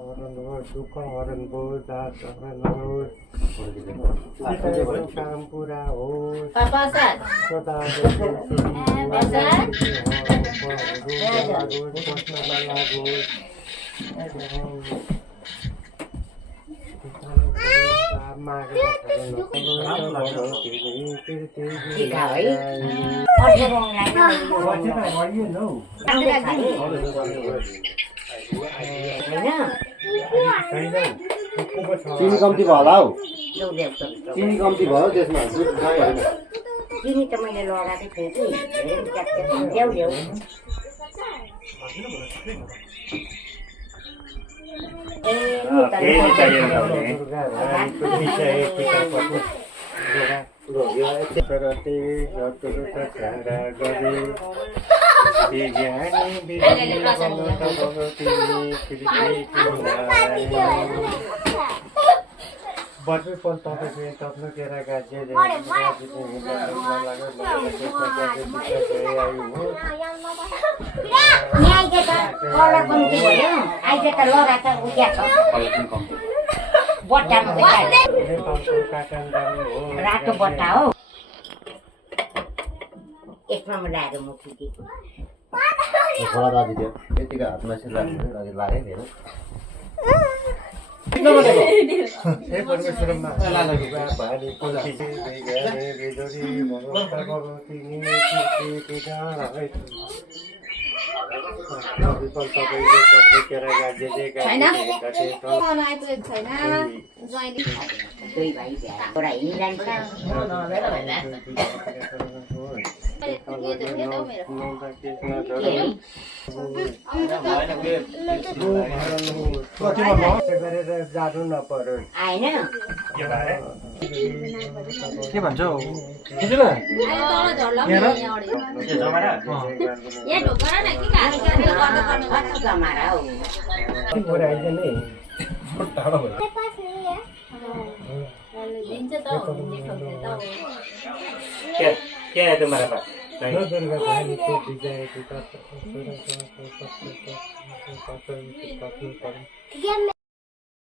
दुःख हरण होस्, जात हरण होस्, काम पुरा होस्, सदा चिनी कम्ती भयो होला हौ चिनी कम्ती भयो त्यसमा चिनी त मैले लगाएको थिएँ कि ल्याउ ल्याउ बर्फी फल तपाईँ तप्नु केरा गाजे रातो बट्टा हो यसमा लगाएर म खिचेको छोरा दाजु त्यो यतिको हातमा चाहिँ लाग्यो धेरै दुई भाइ एउटा हिँडिरहन्छ गरेर जानु नपरोस् आएन के भन्छौ जमारा हो क्या है तुम्हारे पास दुर्गा भानी को विजय